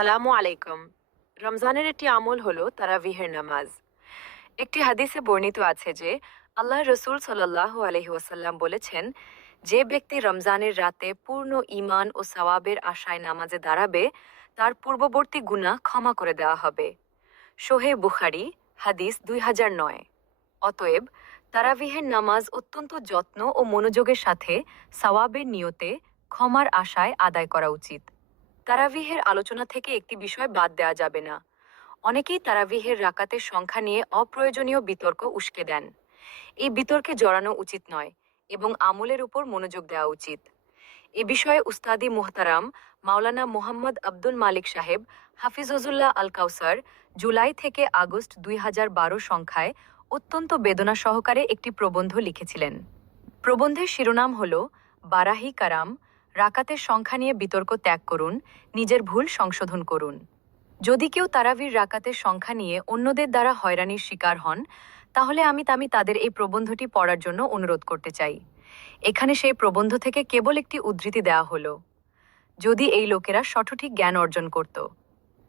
আসসালামু আলাইকুম। রমজানের একটি আমল হলো তারাবিহের নামাজ। একটি হাদিসে বর্ণিত আছে যে আল্লাহ রসুল সাল্লাল্লাহু আলাইহি ওয়াসাল্লাম বলেছেন, যে ব্যক্তি রমজানের রাতে পূর্ণ ঈমান ও সওয়াবের আশায় নামাজে দাঁড়াবে তার পূর্ববর্তী গুনাহ ক্ষমা করে দেওয়া হবে। সোহে বুখারী, হাদিস 2009। অতএব তারাবিহের নামাজ অত্যন্ত যত্ন ও মনোযোগের সাথে সওয়াবের নিয়তে ক্ষমার আশায় আদায় করা উচিত। তারাবিহের আলোচনা থেকে একটি বিষয় বাদ দেওয়া যাবে না। অনেকেই তারাবিহের রাকাতের সংখ্যা নিয়ে অপ্রয়োজনীয় বিতর্ক উস্কে দেন। এই বিতর্কে জড়ানো উচিত নয় এবং আমলের উপর মনোযোগ দেওয়া উচিত। এ বিষয়ে উস্তাদি মুহতারাম মাওলানা মোহাম্মদ আব্দুল মালিক সাহেব হাফিজুল্লাহ আল কাউসার জুলাই থেকে আগস্ট 2012 সংখ্যায় অত্যন্ত বেদনা সহকারে একটি প্রবন্ধ লিখেছিলেন। প্রবন্ধের শিরোনাম হল বারাহি কারাম, রাকাতের সংখ্যা নিয়ে বিতর্ক ত্যাগ করুন, নিজের ভুল সংশোধন করুন। যদি কেউ তারাবির রাকাতের সংখ্যা নিয়ে অন্যদের দ্বারা হয়রানির শিকার হন, তাহলে আমি তাদের এই প্রবন্ধটি পড়ার জন্য অনুরোধ করতে চাই। এখানে সেই প্রবন্ধ থেকে কেবল একটি উদ্ধৃতি দেওয়া হলো। যদি এই লোকেরা সঠিক জ্ঞান অর্জন করত